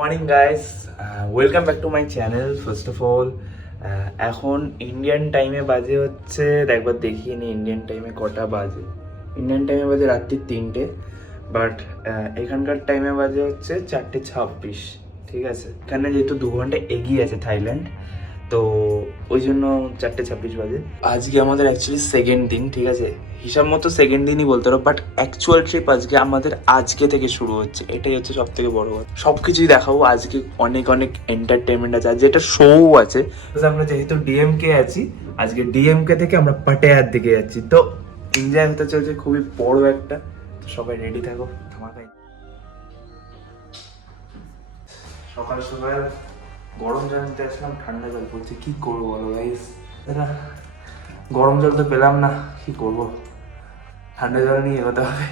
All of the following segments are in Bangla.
Morning guys, welcome back to my channel. First of all এখন ইন্ডিয়ান টাইমে বাজে হচ্ছে, একবার দেখিয়ে নি ইন্ডিয়ান টাইমে কটা বাজে। ইন্ডিয়ান টাইমে বাজে রাত্রি 3টে, বাট এখানকার টাইমে বাজে হচ্ছে 4:26। ঠিক আছে, এখানে যেহেতু 2 ঘন্টা এগিয়ে আছে থাইল্যান্ড, তো ওই জন্য 4:26 বাজে। আজকে আমাদের অ্যাকচুয়ালি সেকেন্ড দিন, ঠিক আছে, হিসাব মতো সেকেন্ড দিনই বলতে পারো, বাট অ্যাকচুয়াল ট্রিপ আজকে আমাদের আজকে থেকে শুরু হচ্ছে। এটাই হচ্ছে সব থেকে বড় কথা। সব কিছুই দেখাবো আজকে, অনেক অনেক এন্টারটেনমেন্ট আছে, আজকে একটা শো আছে। আমরা যেহেতু ডিএমকে আছি, আজকে ডিএমকে থেকে আমরা পাটায়ার দিকে যাচ্ছি, তো এনজয় হতে চলছে খুবই বড় একটা। তো সবাই রেডি থাকো, ধামাকাই। সকাল সকাল গরম জল নিতে আসলাম, ঠান্ডা জল পড়ছে, কি করবো বলো গাইস। গরম জল তো পেলাম না, কি করবো, ঠান্ডা জল নিয়ে এগোতে হবে।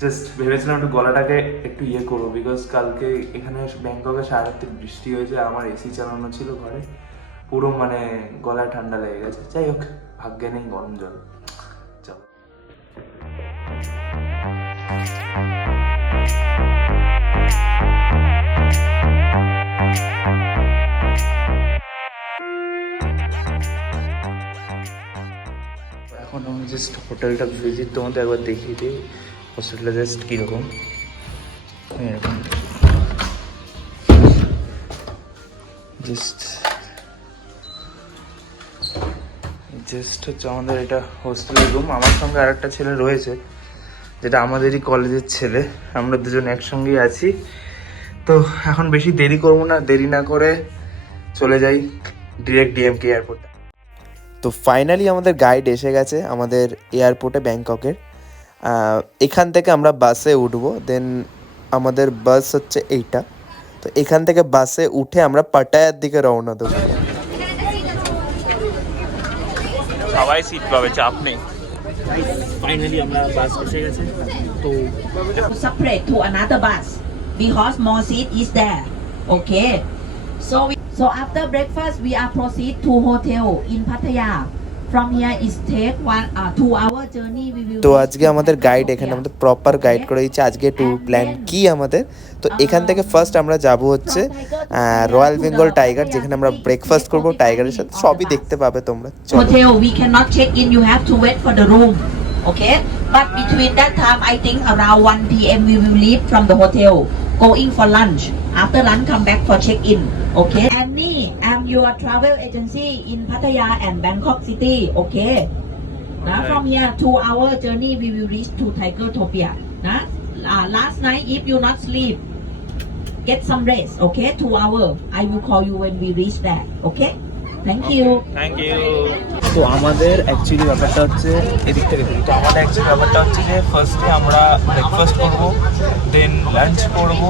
জাস্ট ভেবেছিলাম একটু গলাটাকে একটু ইয়ে করবো, বিকজ কালকে এখানে ব্যাংককে সারারাত্রি বৃষ্টি হয়েছে, আমার এসি চালানো ছিল ঘরে, পুরো মানে গলায় ঠান্ডা লেগে গেছে। যাই হোক, ভাগ্যে নেই গরম জল। চলো। এখন আমি জাস্ট হোটেলটা ভিজিট তোমাদের একবার দেখিয়ে দিই, হোটেলটা জাস্ট কীরকম। এরকম জাস্ট হচ্ছে আমাদের এটা হোস্টেলের রুম। আমার সঙ্গে আর একটা ছেলে রয়েছে, যেটা আমাদেরই কলেজের ছেলে, আমরা দুজন একসঙ্গেই আছি। তো এখন বেশি দেরি করবো না, দেরি না করে চলে যাই ডিরেক্ট ডিএমকে এয়ারপোর্টে। তো ফাইনালি আমাদের গাইড এসে গেছে আমাদের এয়ারপোর্টে ব্যাংককের। এখান থেকে আমরা বাসে উঠবো, দেন আমাদের বাস হচ্ছে এইটা। তো এখান থেকে বাসে উঠে আমরা পাটায়ার দিকে রওনা দেবো। সবাই সিট পাবে, চাপ নেই। ফাইনালি আমরা বাস এসে গেছে। তো separate to another bus because more seat is there. Okay. So after breakfast we are proceed to hotel in Pattaya. From here is take 2 hour journey. We will. তো আজকে আমাদের গাইড এখানে আমাদের প্রপার গাইড করে দিচ্ছে আজকে ট্যুর প্ল্যান কি আমাদের। তো এখান থেকে ফার্স্ট আমরা যাব হচ্ছে রয়্যাল বেঙ্গল টাইগার, যেখানে আমরা ব্রেকফাস্ট করব টাইগারের সাথে, সবই দেখতে পাবে তোমরা। Hotel we cannot check in. You have to wait for the room. Okay. But between that time, I think around 1 p.m. we will leave from the hotel, going for lunch. After lunch, come back for check-in. Okay. Annie, I'm your travel agency in Pattaya and Bangkok City. Okay. Now from here, 2 hour journey, we will reach to Tigertopia. Last night, if you not sleep, get some rest. Okay. 2 hour. I will call you when we reach there. Okay. Thank you. Thank you. তো আমাদের অ্যাকচুয়ালি ব্যাপারটা হচ্ছে এদিক থেকে দেখি। তো আমাদের অ্যাকচুয়ালি ব্যাপারটা হচ্ছে যে ফার্স্টে আমরা ব্রেকফাস্ট করবো, দেন লাঞ্চ করবো।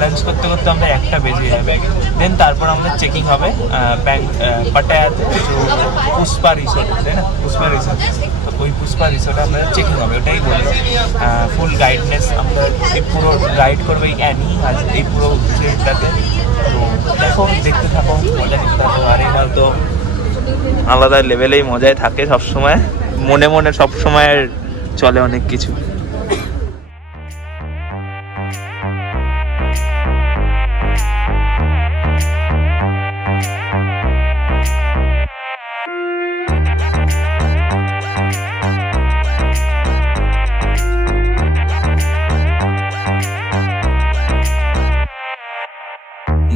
লাঞ্চ করতে করতে আমরা 1টা বেজে যাবে। দেন তারপর আমাদের চেকিং হবে পাটায়াতে, পুষ্পা রিসোর্ট, তাই না, পুষ্পা রিসোর্ট। তো ওই পুষ্পা রিসোর্টে আমাদের চেকিং হবে, ওটাই বলে। ফুল গাইডনেস আমরা এই পুরো গাইড করবো এই অ্যানি আজ এই পুরো ট্রিপটাতে। তো দেখো, দেখতে থাকো, মজা নিতে থাকো। আর এরা তো আলাদা লেভেলেই মজায় থাকে সবসময়, মনে মনে সবসময় চলে অনেক কিছু।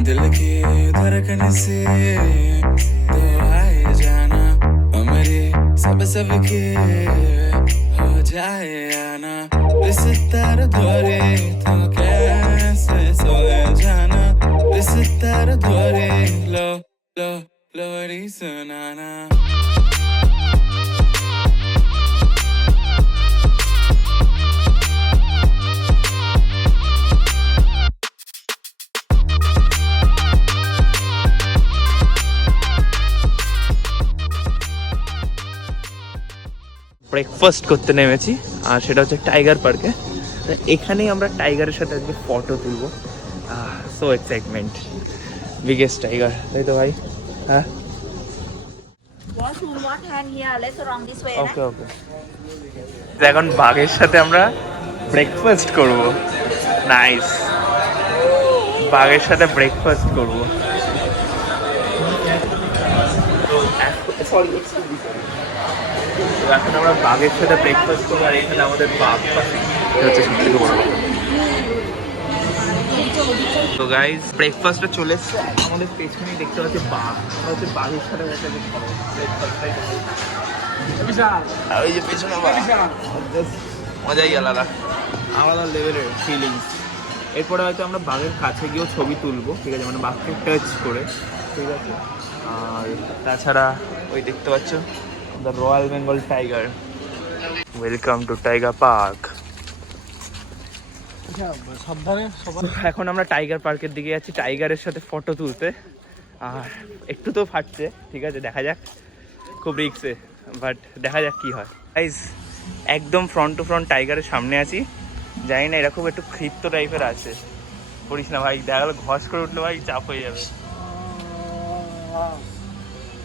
दिल की धड़कन से तो आए जाना, ओ मेरी सब के हो जाए आना। इस तार द्वारे तो कैसे सोए जाना, इस तार द्वारे लो लो लोरी ही सुनाना ব্রেকফাস্ট করতে নেমেছি আর সেটা হচ্ছে টাইগার পার্কে। এখানেই আমরা টাইগারের সাথে আজকে ফটো তুলবো। সো এক্সাইটমেন্ট, বিগেস্ট টাইগার, তাই তো ভাই? হ্যাঁ, ওকে ওকে। এখন বাঘের সাথে আমরা ব্রেকফাস্ট করব। নাইস, বাঘের সাথে ব্রেকফাস্ট করব। এখন আমরা বাঘের সাথে ব্রেকফাস্ট করবো আর এখানে আমাদের বাঘ হচ্ছে সব থেকে বড়। তো গাইজ ব্রেকফাস্টটা চলে এসছে, আমাদের পেছনেই দেখতে পাচ্ছি বাঘ, হচ্ছে বাঘের সাথে আর ওই যে পেছনে মজাই আলাদা, আলাদা লেভেলের ফিলিংস। এরপরে হয়তো আমরা বাঘের কাছে গিয়েও ছবি তুলবো, ঠিক আছে, মানে বাঘকে টাচ করে, ঠিক আছে। আর তাছাড়া ওই দেখতে পাচ্ছ the royal Bengal tiger. Welcome to tiger park. এখন আমরা টাইগার পার্কের দিকে যাচ্ছি টাইগারের সাথে ফটো তুলতে। আর একটু তো ফাটছে, ঠিক আছে, দেখা যাক, খুব রিক্সে, বাট দেখা যাক কি হয়। গাইস একদম ফ্রন্ট টু ফ্রন্ট টাইগারের সামনে আছি। জানি না এরকম একটু ক্ষিপ্ত টাইপের আছে, করিস না ভাই, দেখা গেলো ঘস করে উঠলে ভাই চাপ হয়ে যাবে।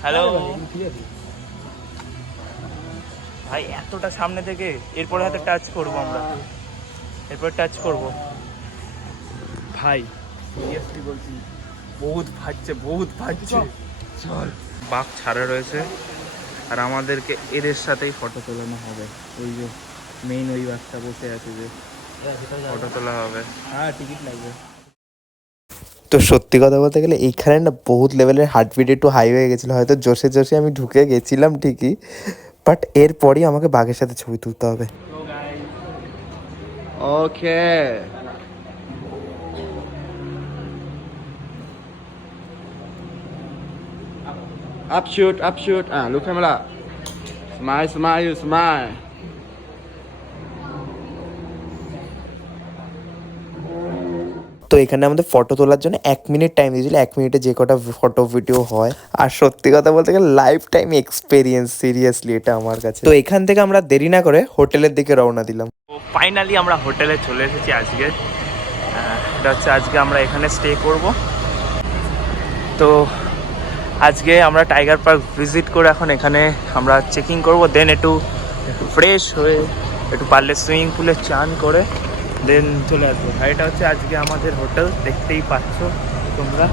হ্যালো ভাই, এতটা সামনে থেকে এরপরে হয়তো টাচ করবো আমরা, এরপর টাচ করবো ভাই, সিরিয়াসলি বলছি, বহুত ফাটছে, বহুত ফাটছে। চল, বাঘ ছাড়া রয়েছে আর আমাদেরকে এদের সাথেই ফটো তোলানো হবে। ওই যে মেইন ওই বাঘটা বসে আছে, যে ফটো তোলা হবে। হ্যাঁ, টিকিট লাগবে। তো সত্যি কথা বলতে গেলে এইখানে না বহুত লেভেলের হার্টবিট একটু হাই হয়ে গেছিলো, হয়তো জোশে জোশে আমি ঢুকে গেছিলাম ঠিকই, বাট এরপরই আমাকে বাঘের সাথে ছবি তুলতে হবে। ওকে, up shoot, look camera, smile, you smile. তো এখানে আমাদের ফটো তোলার জন্য 1 মিনিট টাইম দিয়েছিল, 1 মিনিটে যে কটা ফটো ভিডিও হয়। আর সত্যি কথা বলতে গেলে লাইফ টাইম এক্সপিরিয়েন্স, সিরিয়াসলি এটা আমার কাছে। তো এখান থেকে আমরা দেরি না করে হোটেলের দিকে রওনা দিলাম। ফাইনালি আমরা হোটেলে চলে এসেছি আজকে। এটা হচ্ছে আজকে আমরা এখানে স্টে করব। তো আজকে আমরা টাইগার পার্ক ভিজিট করে এখন এখানে আমরা চেকিং করব, দেন একটু ফ্রেশ হয়ে একটু পারলে সুইমিং পুলে চান করে দেন চলে আসবো। আর এটা হচ্ছে আজকে আমাদের হোটেল, দেখতেই পাচ্ছ তোমরা।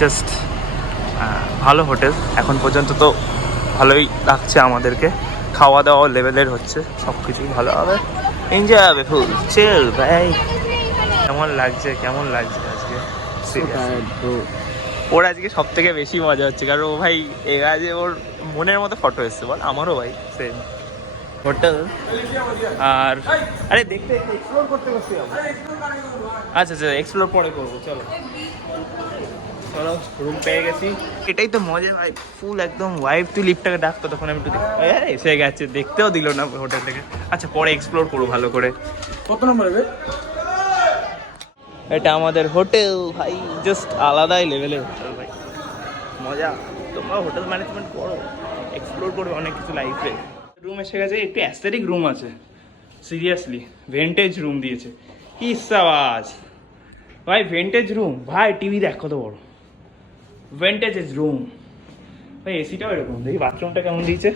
জাস্ট ভালো হোটেল, এখন পর্যন্ত তো ভালোই লাগছে আমাদেরকে, খাওয়া দাওয়া লেভেলের হচ্ছে, সব কিছুই ভালো হবে, এনজয় হবে ফুল চিল। ভাই কেমন লাগছে আজকে? ওর আজকে সব থেকে বেশি মজা হচ্ছে, কারণ ও ভাই যে ওর মনের মতো ফটো এসছে, বল আমারও ভাই সেম হোটেল। আর আরে দেখতে এক্সপ্লোর করতে বসে যাবো। আচ্ছা আচ্ছা, এক্সপ্লোর পরে করবো, চলো চলো, রুম পেয়ে গেছি। এটাই তো মজা ভাই, ফুল একদম ওয়াইফ। তুই লিফটটাকে ডাকতো, তখন আমি একটু এসে গেছে, দেখতেও দিল না হোটেল থেকে। আচ্ছা, পরে এক্সপ্লোর করবো ভালো করে। কত নম্বর হবে? এটা আমাদের হোটেল ভাই, জাস্ট আলাদাই লেভেলের হোটেল ভাই, মজা। তোমরা হোটেল ম্যানেজমেন্ট করো, এক্সপ্লোর করবে অনেক কিছু লাইফে। রুম এসে গেছে, একটু অ্যাস্থেটিক রুম আছে, সিরিয়াসলি ভেন্টেজ রুম দিয়েছে। কি সাবাস ভাই, ভেন্টেজ রুম ভাই, টিভি দেখ কত বড়, ভেন্টেজ রুম ভাই। এসিটাও এরকম, দেখি বাথরুমটা কেমন দিয়েছে।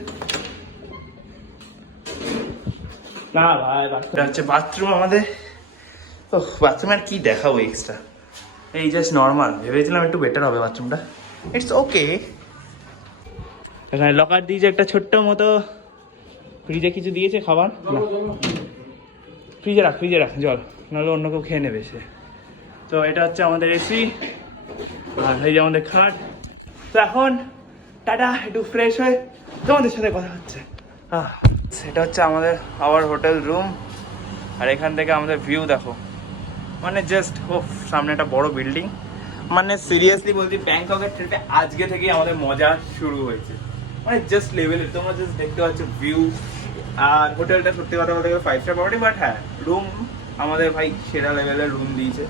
না ভাই, বাথরুম হচ্ছে বাথরুম আমাদের। ও বাথরুমে আর কি দেখাবো এক্সট্রা, এই জাস্ট নর্মাল। ভেবেছিলাম একটু বেটার হবে বাথরুমটা, ইটস ওকে। এখানে লকার দিয়েছে একটা ছোট্ট মতো, ফ্রিজে কিছু দিয়েছে খাবার, না ফ্রিজে রাখ জল, নাহলে অন্য কেউ খেয়ে নেবে সে। তো এটা হচ্ছে আমাদের এসি, আর এই যে আমাদের খাট। তো এখন টাটা, একটু ফ্রেশ হয়ে তোমাদের সাথে কথা হচ্ছে। সেটা হচ্ছে আমাদের আওয়ার হোটেল রুম। আর এখান থেকে আমাদের ভিউ দেখো, মানে জাস্ট সামনে একটা বড় বিল্ডিং, মানে সিরিয়াসলি বলছি ব্যাংককের ট্রিপে আজকে থেকেই আমাদের মজা শুরু হয়েছে, মানে জাস্ট লেভেলের। তোমরা জাস্ট দেখতে পাচ্ছ ভিউ, আর হোটেলটা সত্যি কথা বলতে গেলে 5 স্টার প্রপার্টি, বাট হ্যাঁ রুম আমাদের ভাই সেরা লেভেলের রুম দিয়েছে,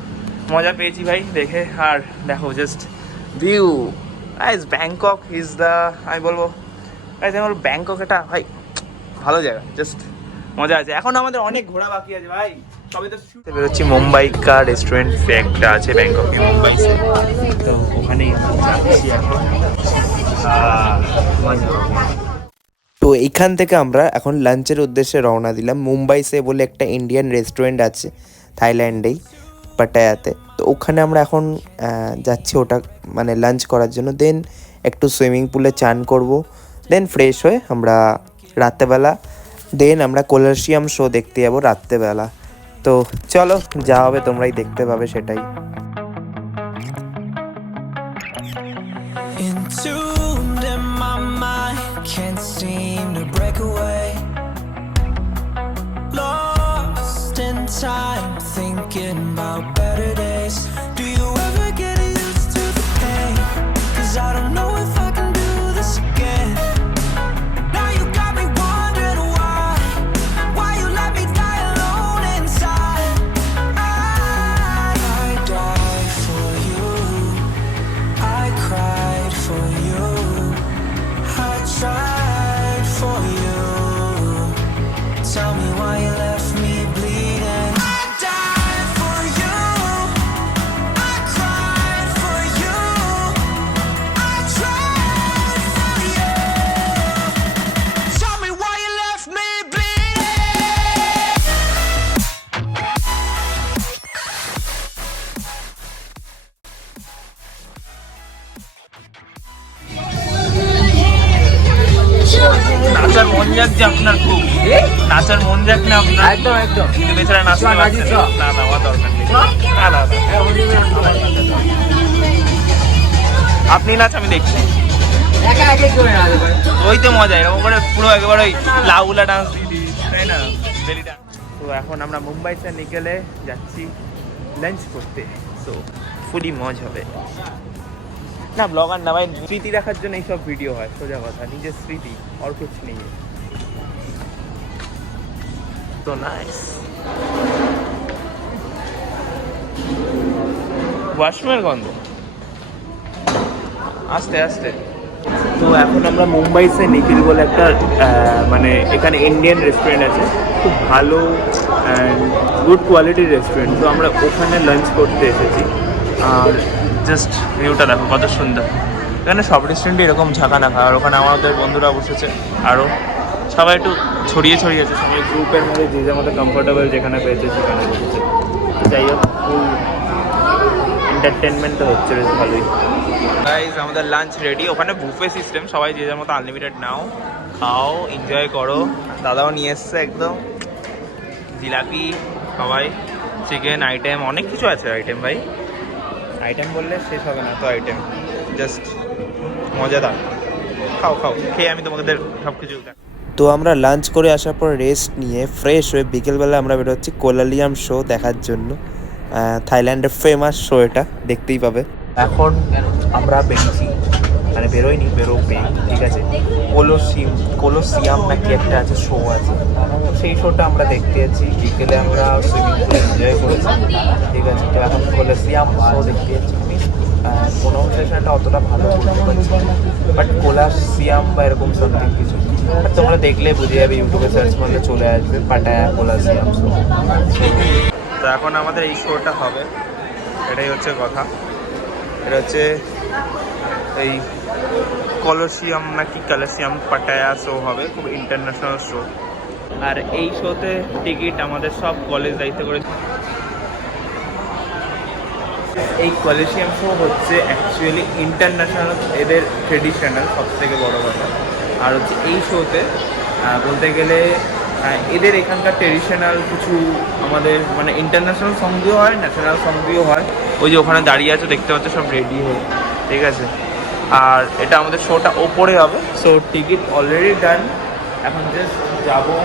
মজা পেয়েছি ভাই দেখে। আর দেখো just view, guys Bangkok is the, আমি বলবো গাইস আমি বলবো ব্যাংকক এটা ভাই ভালো জায়গা, জাস্ট মজা আছে। এখন আমাদের অনেক ঘোরা বাকি আছে ভাই, সবে তো বেরোচ্ছি। মুম্বাই কা রেস্টুরেন্ট একটা আছে ব্যাংককে, মুম্বাই সে, তো ওখানেই যাচ্ছি এখন। মজা হবে। তো এইখান থেকে আমরা এখন লাঞ্চের উদ্দেশ্যে রওনা দিলাম। মুম্বাই সে বলে একটা ইন্ডিয়ান রেস্টুরেন্ট আছে থাইল্যান্ডেই, পাটায়াতে। তো ওখানে আমরা এখন যাচ্ছি ওটা মানে লাঞ্চ করার জন্য। দেন একটু সুইমিং পুলে চান করব, দেন ফ্রেশ হয়ে আমরা রাত্রেবেলা দেন আমরা কলাসিয়াম শো দেখতে যাবো রাত্রেবেলা। তো চলো যা হবে তোমরাই দেখতে পাবে সেটাই। Entombed in my mind, can't seem to break away. Lost in time, thinking about better days. Do you ever get used to the pain? 'Cause I don't know if I can do this again. Now you got me wondering why you let me die alone inside. I died for you, I cried for you, I tried for you. Tell me why you left me bleeding. I died for you, I cried for you, I tried for you. Tell me why you left me নাচার মন যাচ্ছে আপনার খুব, নাচার মন যাক না আপনার একদম একদম। কিন্তু বেচারা নাচতে পারছে না। না না আমার দরকার নেই, না না আপনি নাচ আমি দেখছি, একা একা করে না ভাই। ওই তো মজা, এরকম করে পুরো একেবারে ওই লাউলা ডান্স দিয়ে দিবি, তাই না বেলি ডান্স। তো এখন আমরা মুম্বাই থেকে নিকেলে যাচ্ছি লাঞ্চ করতে, সো ফুলি মজ হবে। না ব্লগার না ভাই, স্মৃতি রাখার জন্য এইসব ভিডিও হয়, সোজা কথা, নিজের স্মৃতি আর কিছু নেই। তো নাইস ওয়াশরুমের গন্ধ আস্তে আস্তে। তো এখন আমরা মুম্বাই সে নিখিল বলে একটা মানে এখানে ইন্ডিয়ান রেস্টুরেন্ট আছে, খুব ভালো অ্যান্ড গুড কোয়ালিটির রেস্টুরেন্ট। তো আমরা ওখানে লাঞ্চ করতে এসেছি। আর জাস্ট ভিউটা দেখো কত সুন্দর, এখানে সব রেস্টুরেন্টে এরকম ঝাঁকানাকা। আর ওখানে আমাদের বন্ধুরা বসেছে আরও, সবাই একটু ছড়িয়ে ছড়িয়ে আছে, সবাই গ্রুপের মধ্যে যে যার মধ্যে কমফোর্টেবল যেখানে পেয়েছে সেখানে বসেছে। তো যাই হোক ফুল এন্টারটেনমেন্ট তো হচ্ছে বেশ ভালোই। গাইস আমাদের লাঞ্চ রেডি, ওখানে বুফে সিস্টেম, সবাই যে যার মতো আনলিমিটেড নাও, খাও, এনজয় করো। দাদাও নিয়ে এসছে একদম জিলাপি, সবাই চিকেন আইটেম, অনেক কিছু আছে আইটেম ভাই, আইটেম বললে শেষ হবে না তো আইটেম, জাস্ট মজাদার। খাও খাও, খেয়ে আমি তোমাদের সব কিছু। তো আমরা লাঞ্চ করে আসার পর রেস্ট নিয়ে ফ্রেশ হয়ে বিকেলবেলা আমরা বেরোচ্ছি কোলালিয়াম শো দেখার জন্য। থাইল্যান্ডের ফেমাস শো, এটা দেখতেই পাবে। এখন আমরা বেরিয়েছি, মানে বেরোয়নি, বেরোবে, ঠিক আছে। কোলোসিয়াম নাকি একটা আছে, শো আছে, সেই শোটা আমরা দেখতে যাচ্ছি। বিকেলে আমরা সুইমিং পুলে এনজয় করেছি, ঠিক আছে। তো এখন কোলোসিয়াম শো দেখতে যাচ্ছি। আমি প্রোনাউন্সিয়েশনটা অতটা ভালো বলতে পারছি না, বাট কোলাসিয়াম বা এরকম সামথিং কিছু, বাট তোমরা দেখলে বুঝে যাবে, ইউটিউবে সার্চ করলে চলে আসবে পাটায়া কোলাসিয়াম শো। তো এখন আমাদের এই শোটা হবে, এটাই হচ্ছে কথা। এটা হচ্ছে এই কলোসিয়াম নাকি কলসিয়াম পাটায়া শো হবে, খুব ইন্টারন্যাশনাল শো। আর এই শোতে টিকিট আমাদের সব কলেজ দায়িত্ব করে। এই কলেসিয়াম শো হচ্ছে অ্যাকচুয়ালি ইন্টারন্যাশনাল, এদের ট্রেডিশনাল সব থেকে বড় কথা। আর হচ্ছে এই শোতে বলতে গেলে এদের এখানকার ট্রেডিশনাল কিছু আমাদের মানে ইন্টারন্যাশনাল সং দিয়েও হয়, ন্যাশনাল সং দিয়েও হয়। ওই যে ওখানে দাঁড়িয়ে আছে দেখতে পাচ্ছ, সব রেডি হয়ে, ঠিক আছে। আর এটা আমাদের শোটা ওপরে হবে, সো টিকিট অলরেডি ডান, এখন জাস্ট যাবো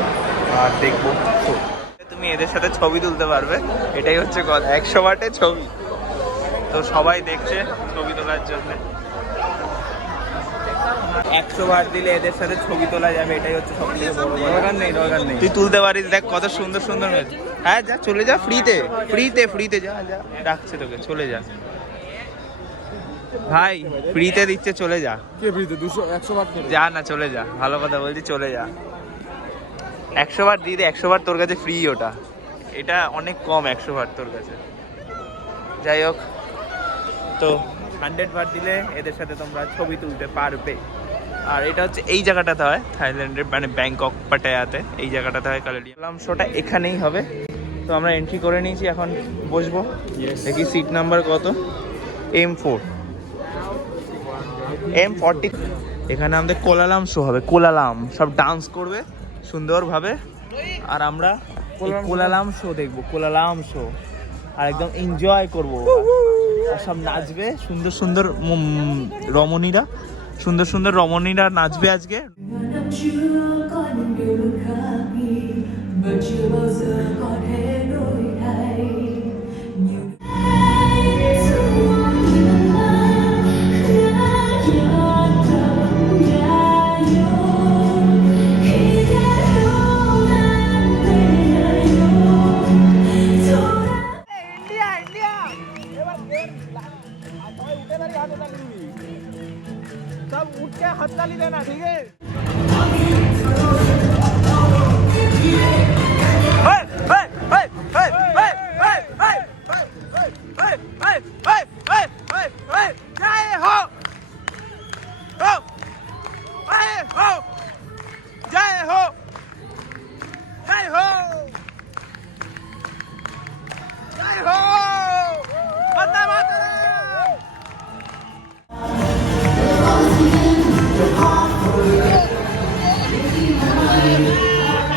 আর দেখবো শো। তুমি এদের সাথে ছবি তুলতে পারবে, এটাই হচ্ছে কথা, 100 ওয়াটে ছবি। তো সবাই দেখছে ছবি তোলার জন্য। 100 বার দিলে এদের সাথে ছবি তোলা যাবে, এটাই হচ্ছে সবথেকে বড়। দরকার নেই তুই তুলতে পারিস, দেখ কত সুন্দর সুন্দর মেয়ে। হ্যাঁ যা, চলে যা, ফ্রিতে যা যা, ডাকছে তোকে, চলে যা ভাই, ফ্রিতে দিচ্ছে, চলে যা। কে ফ্রিতে 200 100 বার করে? যা না, চলে যা, ভালো কথা বলছি, চলে যা। 100 বার দিয়ে দে, 100 বার তোর কাছে ফ্রি, ওটা এটা অনেক কম 100 বার তোর কাছে। যাই হোক, তো 100 বার দিলে এদের সাথে তোমরা ছবি তুলতে পারবে। আর এটা হচ্ছে এই জায়গাটাতে হয় থাইল্যান্ডের, মানে ব্যাংকক পাটায়াতে এই জায়গাটাতে হয় কালেডিয়াম শোটা, এখানেই হবে। তো আমরা এন্ট্রি করে নিয়েছি, এখন বসবো। দেখি সিট নাম্বার কত, M4 M40। এখানে আমাদের কোলালাম শো হবে, কোলালাম সব ডান্স করবে সুন্দরভাবে, আর আমরা কোলালাম শো দেখবো, কোলালাম শো, আর একদম এনজয় করবো। আর সব নাচবে, সুন্দর সুন্দর রমণীরা নাচবে আজকে।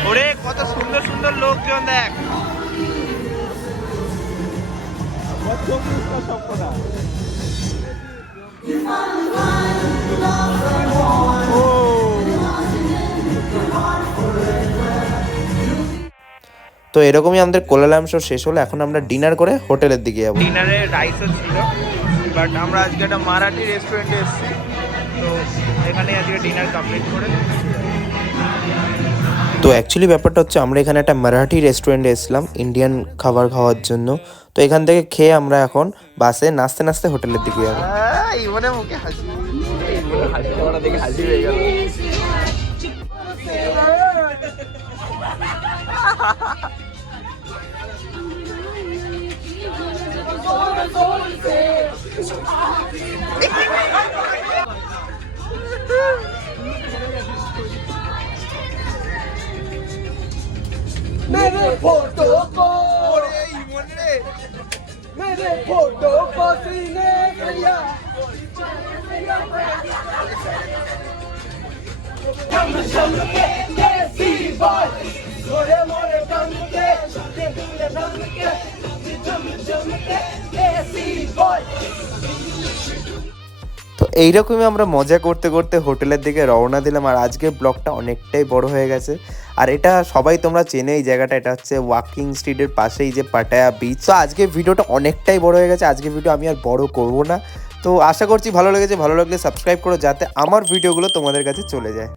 ওরে কত সুন্দর সুন্দর লোকজন, দেখ তো এরকমই আমাদের কোলালাম শো শেষ হলো। এখন আমরা ডিনার করে হোটেলের দিকে যাবো। ডিনারে রাইসও ছিল, বাট আমরা আজকে একটা মারাঠি রেস্টুরেন্টে এসেছি, তো এখানে আজকে ডিনার কমপ্লিট করে। তো অ্যাকচুয়ালি ব্যাপারটা হচ্ছে আমরা এখানে একটা মারাঠি রেস্টুরেন্টে এসেছিলাম ইন্ডিয়ান খাবার খাওয়ার জন্য। তো এখান থেকে খেয়ে আমরা এখন বাসে নাচতে নাচতে হোটেলের দিকে যাবো। ইমনে মুখে হাসি, হাসি দেখে হাসি হয়ে গেল। मेरे फोटो को मेरे फोटो को सीने भैया हम शम के देसी बॉय मोरे मोरे दम के दम के जम के देसी बॉय। তো এইরকমই আমরা মজা করতে করতে হোটেলের দিকে রওনা দিলাম। আর আজকের ব্লগটা অনেকটাই বড় হয়ে গেছে, আর এটা সবাই তোমরা চেনে এই জায়গাটা, এটা হচ্ছে ওয়াকিং স্ট্রিটের পাশেই যে পাটায়া বিচ। তো আজকের ভিডিওটা অনেকটাই বড় হয়ে গেছে, আজকের ভিডিও আমি আর বড় করব না। তো আশা করছি ভালো লেগেছে, ভালো লাগলে সাবস্ক্রাইব করো যাতে আমার ভিডিওগুলো তোমাদের কাছে চলে যায়।